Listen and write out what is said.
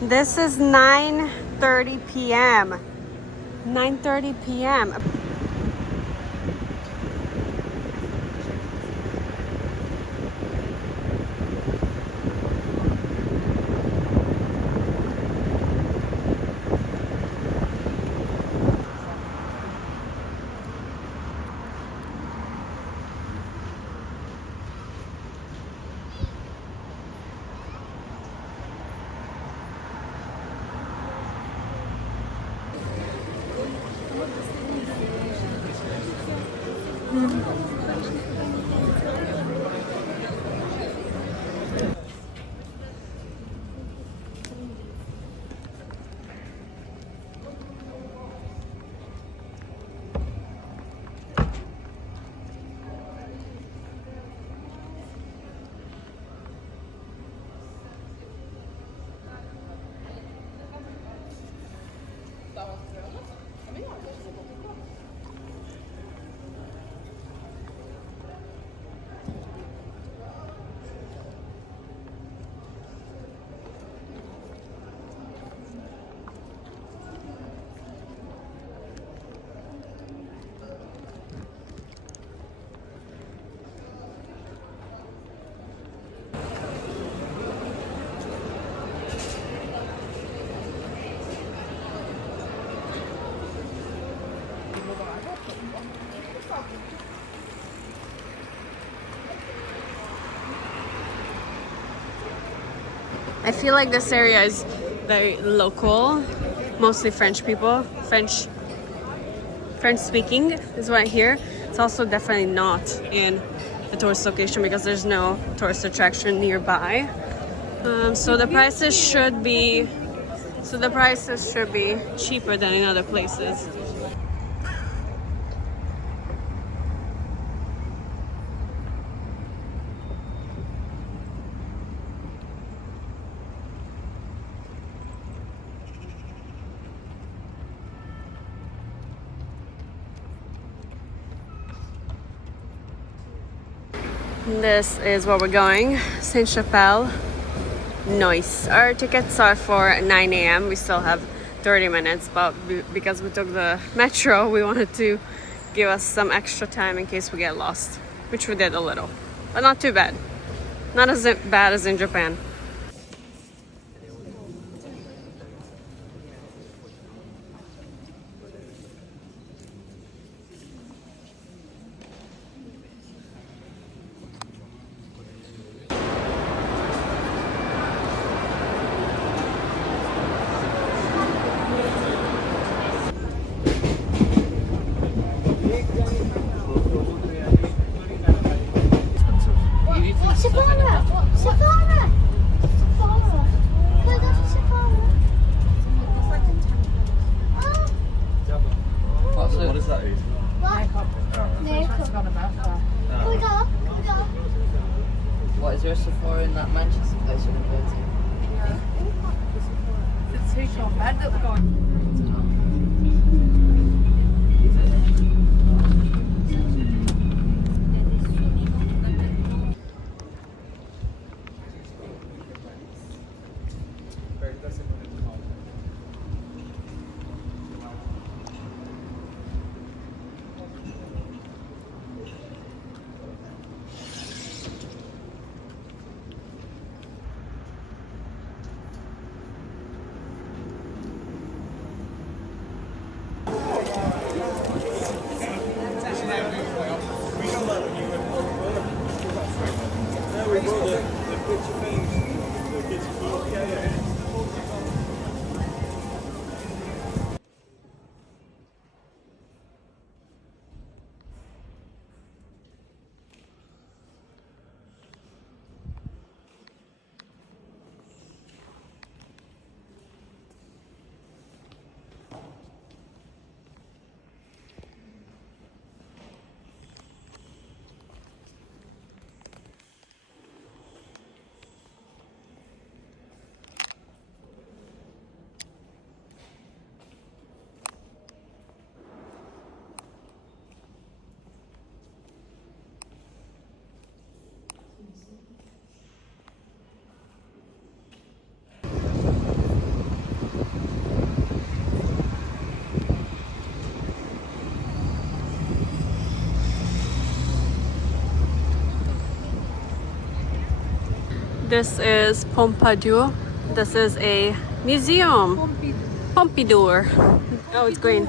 This is 9:30 p.m. 9:30 p.m. I feel like this area is very local, mostly French people. French speaking is what I hear. It's also definitely not in a tourist location because there's no tourist attraction nearby. So the prices should be cheaper than in other places. This is where we're going, Saint-Chapelle. Nice. Our tickets are for 9 a.m. We still have 30 minutes, but because we took the metro, we wanted to give us some extra time in case we get lost, which we did a little, but not too bad. Not as bad as in Japan. What does that mean? What, is there a Sephora in that Manchester place you're going to go to? It's too short. Bed that's going. This is Pompadour. This is a museum. Pompidou. Oh, it's green.